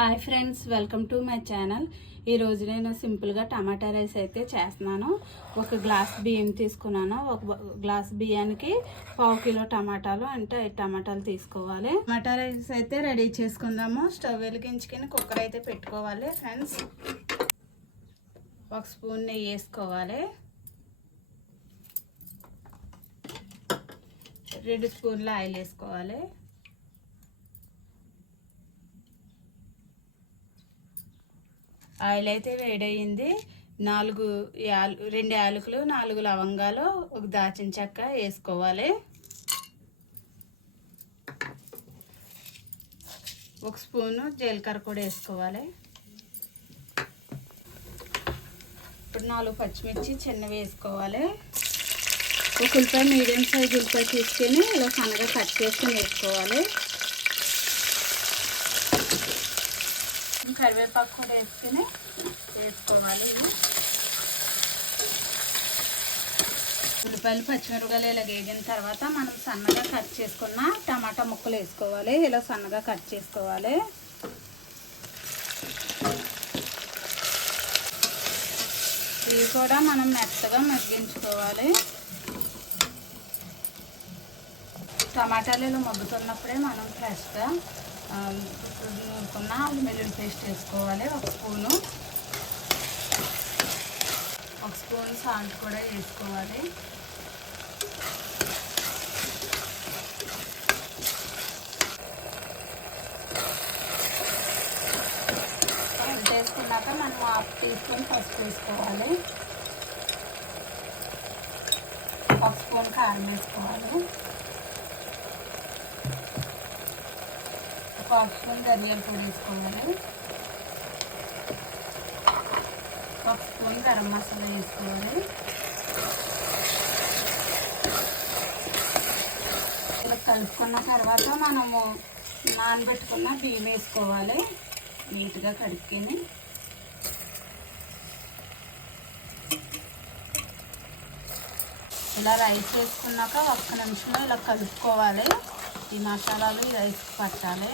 Hi friends, welcome to my channel. ఈరోజు నేను సింపుల్గా టమాటా రైస్ అయితే చేస్తున్నాను. ఒక గ్లాస్ బియ్యం తీసుకున్నాను. ఒక గ్లాస్ బియ్యానికి 1/2 కిలో టమాటాలు అంటే 5 టమాటాలు తీసుకోవాలి. టమాటా రైస్ అయితే రెడీ చేసుకుందాము. స్టవ్ వెలిగించుకొని కుక్కర్ అయితే పెట్టుకోవాలి ఫ్రెండ్స్. 1 స్పూన్ నెయ్యి వేసుకోవాలి. 2 స్పూన్ల ఆయిల్ వేసుకోవాలి. ఆయిల్ అయితే వేడయింది. 2 యాలకులు, 4 లవంగాలు, 1 దాచిన చెక్క వేసుకోవాలి. 1 స్పూను జీలకర్ర కూడా వేసుకోవాలి. ఇప్పుడు 4 పచ్చిమిర్చి చిన్నవి వేసుకోవాలి. 1 ఉల్లిపాయ మీడియం సైజ్ ఉల్లిపాయ తీసుకొని ఇలా సన్నగా కట్ చేసుకొని వేసుకోవాలి. కరివేపాకు కూడా వేసుకోవాలి. ఉల్లిపాయలు పచ్చిమిరపకాయలు ఇలా వేగిన తర్వాత మనం సన్నగా కట్ చేసుకున్న టమాటా ముక్కలు వేసుకోవాలి. ఇలా సన్నగా కట్ చేసుకోవాలి. ఇవి కూడా మనం మెత్తగా మగ్గించుకోవాలి. టమాటాలు ఇలా మగ్గుతున్నప్పుడే మనం ఫ్రెష్గా నూరుకున్న అల్లం వెల్లుల్లి పేస్ట్ వేసుకోవాలి. 1 స్పూను. 1 స్పూన్ సాల్ట్ కూడా వేసుకోవాలి. సాల్ట్ వేసుకున్నాక మనం 1/2 టీ స్పూన్ పసుపు వేసుకోవాలి. 1 స్పూన్ కారం వేసుకోవాలి. 1 స్పూన్ ధనియాల పొడి వేసుకోవాలి. 1 స్పూన్ గరం మసాలా వేసుకోవాలి. ఇలా కలుపుకున్న తర్వాత మనము నానబెట్టుకున్న బియ్యం వేసుకోవాలి. నీట్గా కడుక్కొని ఇలా రైస్ వేసుకున్నాక 1 నిమిషంలో ఇలా కలుపుకోవాలి. ఈ మసాలాలు ఈ రైస్ పట్టాలి.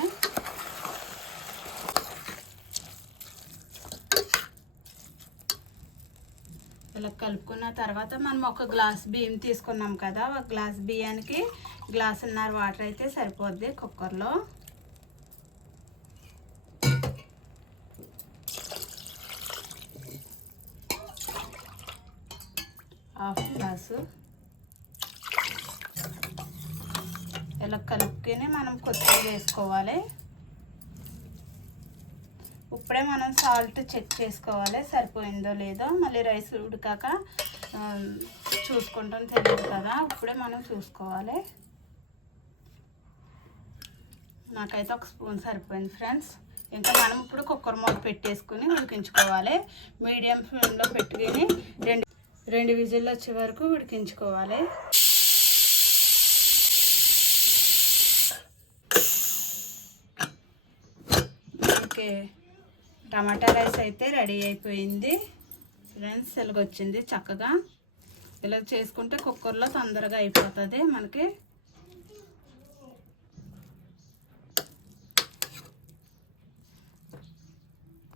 ఇలా కలుపుకున్న తర్వాత మనం 1 గ్లాస్ బియ్యం తీసుకున్నాం కదా, 1 గ్లాస్ బియ్యానికి 1.5 గ్లాసుల వాటర్ అయితే సరిపోద్ది. కుక్కర్లో 1/2 గ్లాసు ఇలా కలుపుకొని మనం కొత్తిమీర వేసుకోవాలి. ఇప్పుడే మనం సాల్ట్ చెక్ చేసుకోవాలి సరిపోయిందో లేదో. మళ్ళీ రైస్ ఉడికాక చూసుకుంటాం తెలియదు కదా, ఇప్పుడే మనం చూసుకోవాలి. నాకైతే 1 స్పూన్ సరిపోయింది ఫ్రెండ్స్. ఇంకా మనం ఇప్పుడు కుక్కర్ మూత పెట్టేసుకుని ఉడికించుకోవాలి. మీడియం ఫ్లేమ్లో పెట్టుకొని 2 విజిల్లు వచ్చే వరకు ఉడికించుకోవాలి. ఓకే, టమాటా రైస్ అయితే రెడీ అయిపోయింది ఫ్రెండ్స్. ఇలాగొచ్చింది చక్కగా. ఇలా చేసుకుంటే కుక్కర్లో తొందరగా అయిపోతుంది మనకి.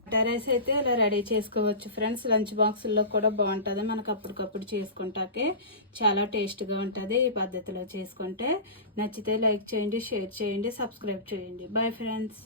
టమాటా రైస్ అయితే ఇలా రెడీ చేసుకోవచ్చు ఫ్రెండ్స్. లంచ్ బాక్సుల్లో కూడా బాగుంటుంది. మనకు అప్పటికప్పుడు చేసుకుంటాకే చాలా టేస్ట్గా ఉంటుంది ఈ పద్ధతిలో చేసుకుంటే. నచ్చితే లైక్ చేయండి, షేర్ చేయండి, సబ్స్క్రైబ్ చేయండి. Bye friends.